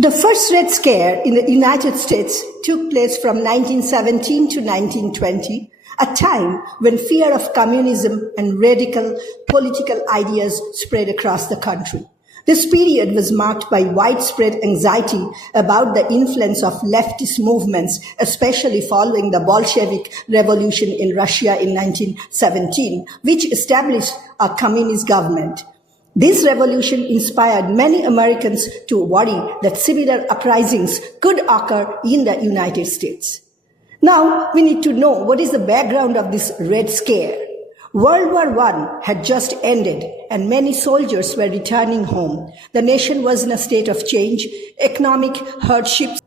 The first Red Scare in the United States took place from 1917 to 1920, a time when fear of communism and radical political ideas spread across the country. This period was marked by widespread anxiety about the influence of leftist movements, especially following the Bolshevik Revolution in Russia in 1917, which established a communist government. This revolution inspired many Americans to worry that similar uprisings could occur in the United States. Now, we need to know what is the background of this Red Scare. World War I had just ended and many soldiers were returning home. The nation was in a state of change. Economic hardships,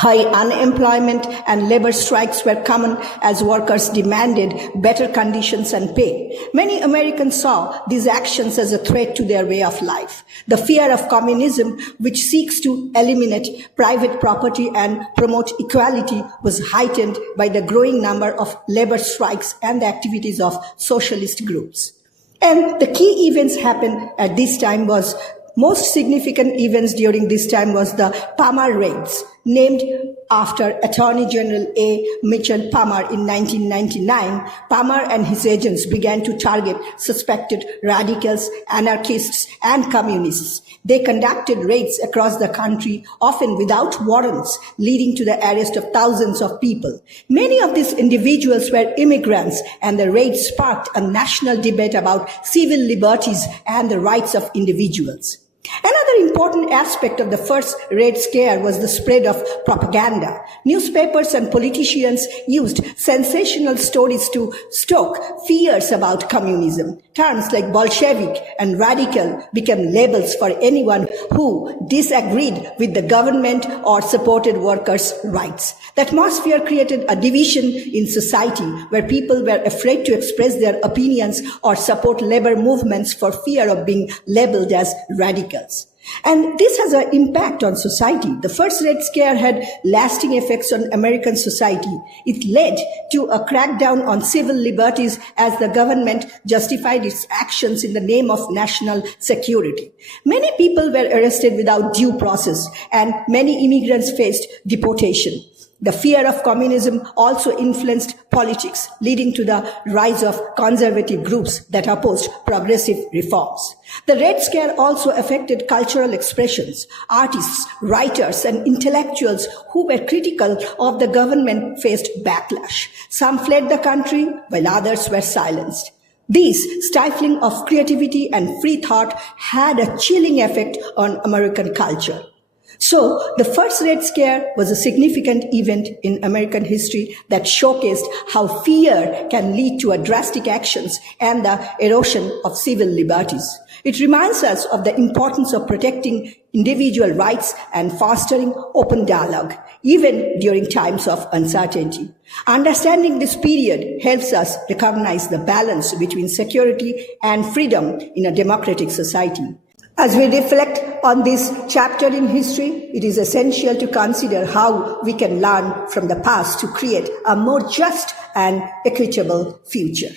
high unemployment, and labor strikes were common as workers demanded better conditions and pay. Many Americans saw these actions as a threat to their way of life. The fear of communism, which seeks to eliminate private property and promote equality, was heightened by the growing number of labor strikes and the activities of socialist groups. And the key events happened at this time was most significant events during this time was the Palmer raids, named after Attorney General A. Mitchell Palmer in 1999. Palmer and his agents began to target suspected radicals, anarchists, and communists. They conducted raids across the country, often without warrants, leading to the arrest of thousands of people. Many of these individuals were immigrants, and the raids sparked a national debate about civil liberties and the rights of individuals. Another important aspect of the first Red Scare was the spread of propaganda. Newspapers and politicians used sensational stories to stoke fears about communism. Terms like Bolshevik and radical became labels for anyone who disagreed with the government or supported workers' rights. The atmosphere created a division in society where people were afraid to express their opinions or support labor movements for fear of being labeled as radicals. And this has an impact on society. The first Red Scare had lasting effects on American society. It led to a crackdown on civil liberties as the government justified its actions in the name of national security. Many people were arrested without due process, and many immigrants faced deportation. The fear of communism also influenced politics, leading to the rise of conservative groups that opposed progressive reforms. The Red Scare also affected cultural expressions. Artists, writers, and intellectuals who were critical of the government faced backlash. Some fled the country, while others were silenced. This stifling of creativity and free thought had a chilling effect on American culture. So, the first Red Scare was a significant event in American history that showcased how fear can lead to drastic actions and the erosion of civil liberties. It reminds us of the importance of protecting individual rights and fostering open dialogue, even during times of uncertainty. Understanding this period helps us recognize the balance between security and freedom in a democratic society. As we reflect on this chapter in history, it is essential to consider how we can learn from the past to create a more just and equitable future.